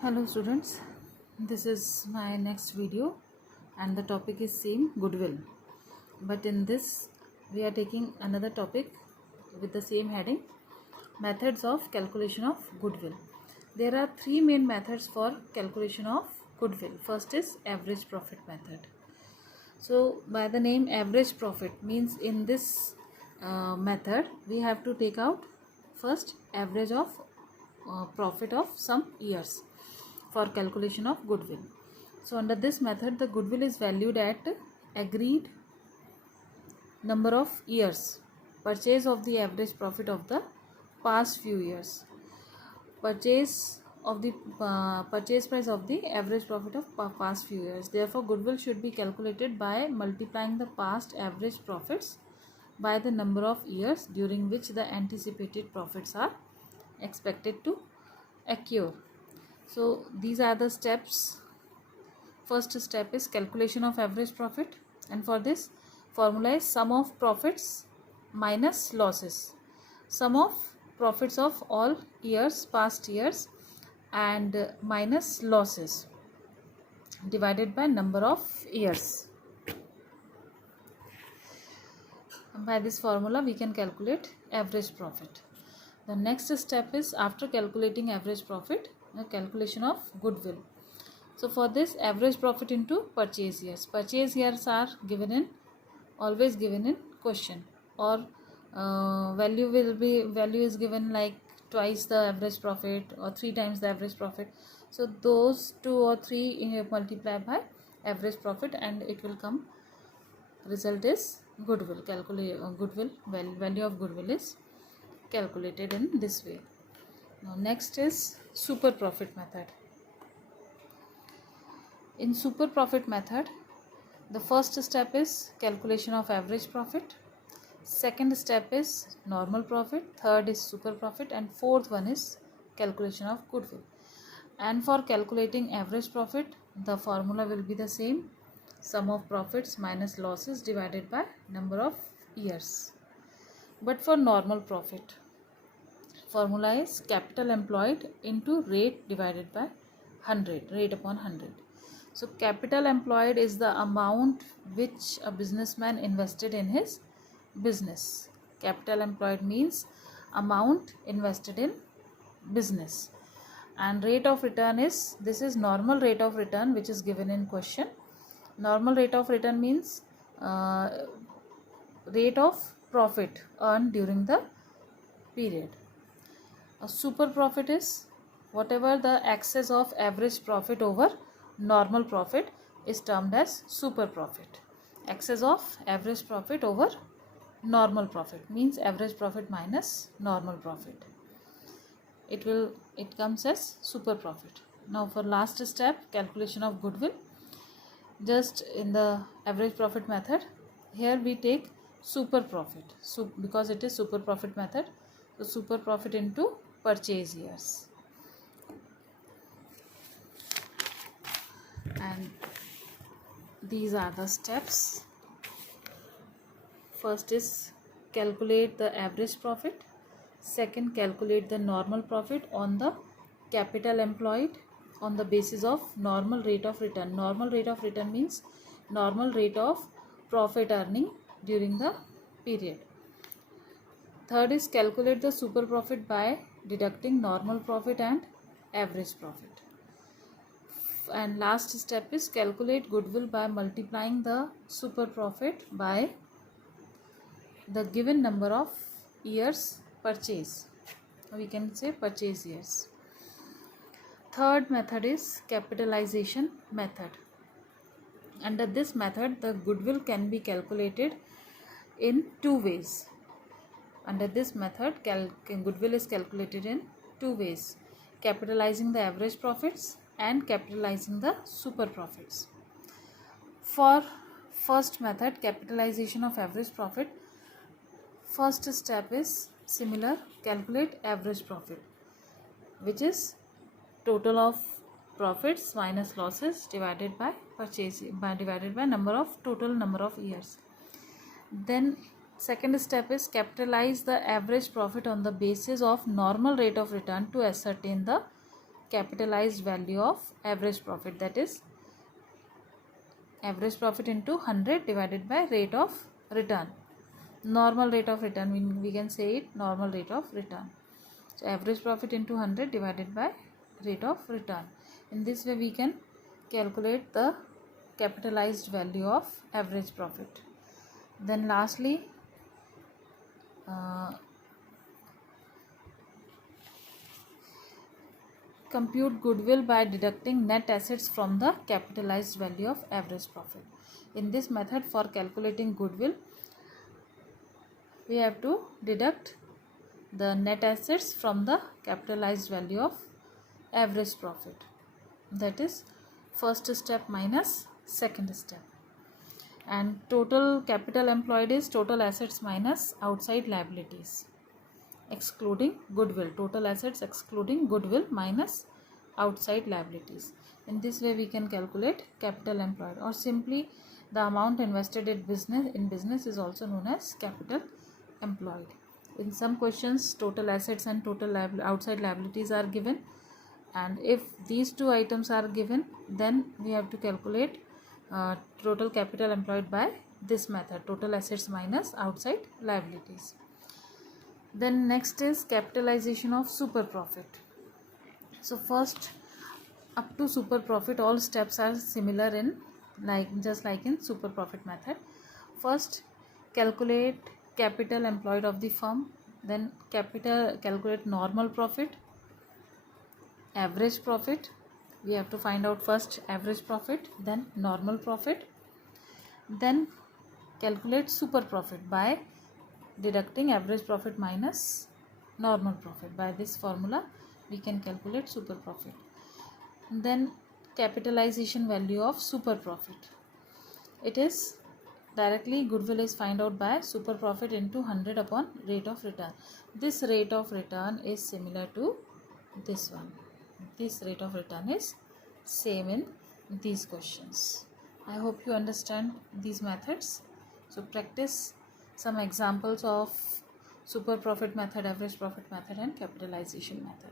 Hello students, this is my next video and the topic is same goodwill, but in this we are taking another topic with the same heading, methods of calculation of goodwill. There are three main methods for calculation of goodwill. First is average profit method. So by the name average profit means in this method we have to take out first average of profit of some years for calculation of goodwill. So under this method the goodwill is valued at agreed number of years, purchase of the average profit of the past few years, purchase of the purchase price of the average profit of past few years. Therefore goodwill should be calculated by multiplying the past average profits by the number of years during which the anticipated profits are expected to occur. So these are the steps. First step is calculation of average profit, and for this formula is sum of profits minus losses, sum of profits of all years, past years, and minus losses divided by number of years. By this formula we can calculate average profit. The next step is after calculating average profit, the calculation of goodwill. So for this average profit into purchase years. Purchase years are always given in question, or value is given like twice the average profit or 3 times the average profit. So those 2 or 3 multiply by average profit and it will come, result is goodwill. Value of goodwill is calculated in this way. Now next is super profit method. In super profit method, the first step is calculation of average profit, second step is normal profit, third is super profit, and fourth one is calculation of goodwill. And for calculating average profit, the formula will be the same, sum of profits minus losses divided by number of years. But for normal profit, formula is capital employed into rate divided by 100, rate upon 100. So capital employed is the amount which a businessman invested in his business. Capital employed means amount invested in business. And rate of return is, this is normal rate of return which is given in question. Normal rate of return means rate of profit earned during the period. A super profit is whatever the excess of average profit over normal profit is termed as super profit. Excess of average profit over normal profit means average profit minus normal profit. It comes as super profit. Now for last step, calculation of goodwill, just in the average profit method, here we take super profit. So because it is super profit method, so super profit into purchase years. And these are the steps. First is calculate the average profit, second calculate the normal profit on the capital employed on the basis of normal rate of return. Normal rate of return means normal rate of profit earning during the period. Third is calculate the super profit by deducting normal profit and average profit. And last step is calculate goodwill by multiplying the super profit by the given number of years purchase. We can say purchase years. Third method is capitalization method. Under this method, the goodwill can be calculated in 2 ways. Under this method, goodwill is calculated in 2 ways: capitalizing the average profits and capitalizing the super profits. For first method, capitalization of average profit, first step is similar, calculate average profit, which is total of profits minus losses divided by total number of years. Then second step is capitalize the average profit on the basis of normal rate of return to ascertain the capitalized value of average profit, that is average profit into 100 divided by rate of return, normal rate of return, we can say it normal rate of return. So average profit into 100 divided by rate of return. In this way we can calculate the capitalized value of average profit. Then lastly, compute goodwill by deducting net assets from the capitalized value of average profit. In this method, for calculating goodwill, we have to deduct the net assets from the capitalized value of average profit, that is first step minus second step. And total capital employed is total assets minus outside liabilities excluding goodwill, total assets excluding goodwill minus outside liabilities. In this way we can calculate capital employed, or simply the amount invested in business is also known as capital employed. In some questions total assets and total outside liabilities are given, and if these two items are given, then we have to calculate total capital employed by this method, total assets minus outside liabilities. Then next is capitalization of super profit. So first, up to super profit all steps are similar in just like in super profit method. First, calculate capital employed of the firm, then calculate normal profit, average profit. We have to find out first average profit, then normal profit, then calculate super profit by deducting average profit minus normal profit. By this formula we can calculate super profit. Then capitalization value of super profit, it is directly goodwill is find out by super profit into 100 upon rate of return. This rate of return is similar to this one. This rate of return is same in these questions. I hope you understand these methods. So practice some examples of super profit method, average profit method and capitalization method.